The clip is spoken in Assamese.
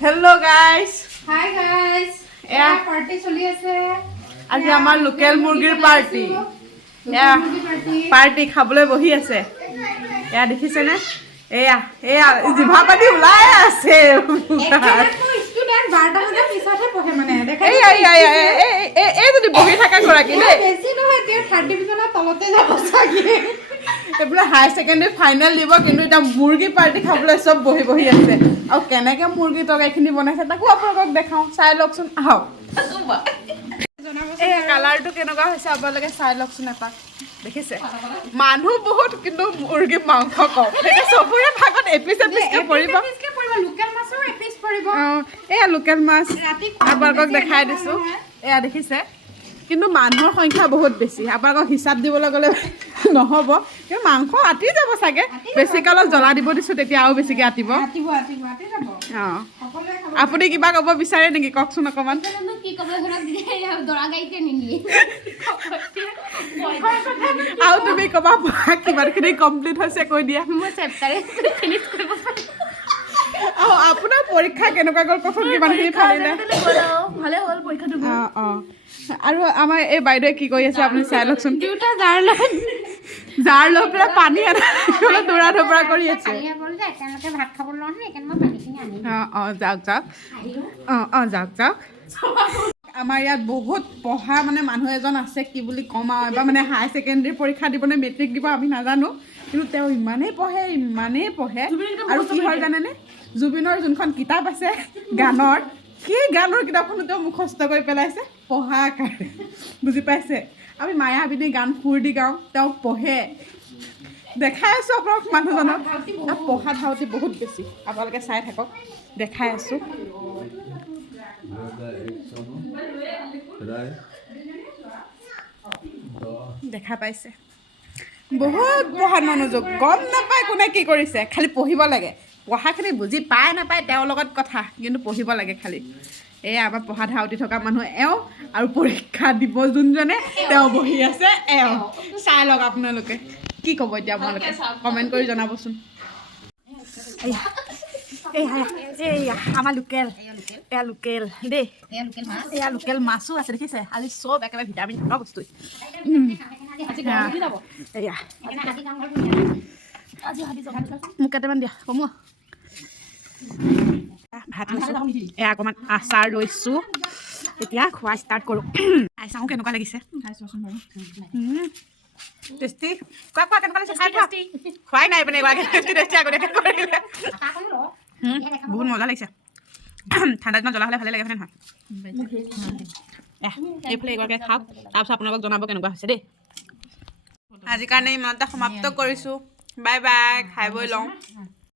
Hello guys. Hi guys. Yeah. Party choli ase. আজি আমাৰ লোকেল মুৰ্গীৰ পাৰ্টি। পাৰ্টি খাবলৈ বহি আছে। এয়া দেখিছে নে? এয়া জিভা পাতি ওলাই আছে। ষ্টুডেন্ট 12টা বজাৰ পিছতহে পঢ়ে মানে দেখা এই যদি বহি থাকা গৰাকী দেই। বেছি নহয় তেওঁ 30 ডিভিজনৰ তলতে যাব চাগে। এইবোলে হায়াৰ সেকেন্ডাৰী ফাইনেল দিব কিন্তু এটা মুৰ্গী পাৰ্টি খাবলৈ সব বহি আছে। আৰু কেনেকে মুৰ্গী তৰকাৰীখিনি বনাইছে তাকো আপোনালোকক দেখাও চাই লওকচোন আহক। এই কালাৰটো কেনেকুৱা হৈছে আপোনালোকে চাই লওকচোন এপাক দেখিছে মানুহ বহুত কিন্তু মুৰ্গী মাংস কম এটা সবৰে ভাগত এপিছকে পৰিব লোকেল মাছৰ এপিছ পৰিব এয়া লোকেল মাছ আপোনালোকক দেখাই দিছো এয়া দেখিছে কিন্তু মানুহৰ সংখ্যা বহুত বেছি আপোনালোকক হিচাপ দিবলৈ গ'লে নহ'ব কিন্তু মাংস আতি যাব চাগে বেছিকে অলপ জ্বলা দিব দিছো তেতিয়া আৰু বেছিকে আতিব যাব আপুনি কিবা ক'ব বিচাৰে নেকি কওকচোন অকণমান কি ক'ব দৰা গাইতে নিনিয়ে আৰু তুমি ক'বা কিমানখিনি কমপ্লিট হৈছে কৈ দিয়া মই চেপ্টাৰে ফিনিশ কৰিব আৰু আপোনাৰ পৰীক্ষা কেনেকুৱা গ'ল কচোন কিমানখিনি ফালিলে ভালে হ'ল পৰীক্ষাটো আৰু আমাৰ এই বাইদেৱে কি কৰি আছে আপুনি চাই লওকচোন দুটা জাৰ লৈ পেলাই পানী এটা দৌৰা ধপৰা কৰি আছে একেলগে ভাত খাব লওঁ সেইকাৰণে মই পানীখিনি আনি যাওক আমাৰ ইয়াত বহুত পঢ়া মানে মানুহ এজন আছে কি বুলি ক'ম আৰু এবাৰ মানে হায়াৰ ছেকেণ্ডেৰী পৰীক্ষা দিব নে মেট্ৰিক দিব আমি নাজানো কিন্তু তেওঁ ইমানেই পঢ়ে আৰু কি হয় জানেনে জুবিনৰ যোনখন কিতাপ আছে গানৰ সেই গানৰ কিতাপখনো তেওঁ মুখস্থ কৰি পেলাইছে পঢ়াৰ কাৰণে বুজি পাইছে আমি মায়াবিনী গান সুৰ দি গাওঁ তেওঁ পঢ়ে দেখাই আছোঁ আপোনাক মানুহজনক পঢ়া ধাউতি বহুত বেছি আপোনালোকে চাই থাকক দেখাই আছোঁ দেখা পাইছে বহুত পঢ়াত মনোযোগ গম নাপায় কোনে কি কৰিছে খালি পঢ়িব লাগে পঢ়াখিনি বুজি পায় নাপায় তেওঁৰ লগত কথা কিন্তু পঢ়িব লাগে খালি এয়া আমাৰ পঢ়া ধাউতি থকা মানুহ এওঁ আৰু পৰীক্ষা দিব যোনজনে তেওঁ বহি আছে এওঁ চাই লওক আপোনালোকে কি ক'ব এতিয়া আপোনালোকে কমেণ্ট কৰি জনাবচোন এয়া আমাৰ লোকেল দেই এয়া লোকেল মাছো আছে দেখিছে আজি চব একেবাৰে ভিটামিন থকা বস্তু এয়া মোক কেইটামান দিয়া কমোৱা ভাত লৈছোঁ এয়া অকণমান আচাৰ লৈছোঁ এতিয়া খোৱা ষ্টাৰ্ট কৰোঁ খাই চাওঁ কেনেকুৱা লাগিছে টেষ্টি কোৱা কেনেকুৱা লাগিছে খাই খোৱাই নাই মানে টেষ্টি আগতীয়াকৈ কৰিলে বহুত মজা লাগিছে ঠাণ্ডা দিনত জ্বলা হ'লে ভালে লাগে হয়নে নহয় এইফালে এগৰাকীয়ে খাওক তাৰপিছত আপোনালোকক জনাব কেনেকুৱা হৈছে দেই আজিৰ কাৰণে ইমানতে সমাপ্ত কৰিছোঁ বাই বাই খাই বৈ লওঁ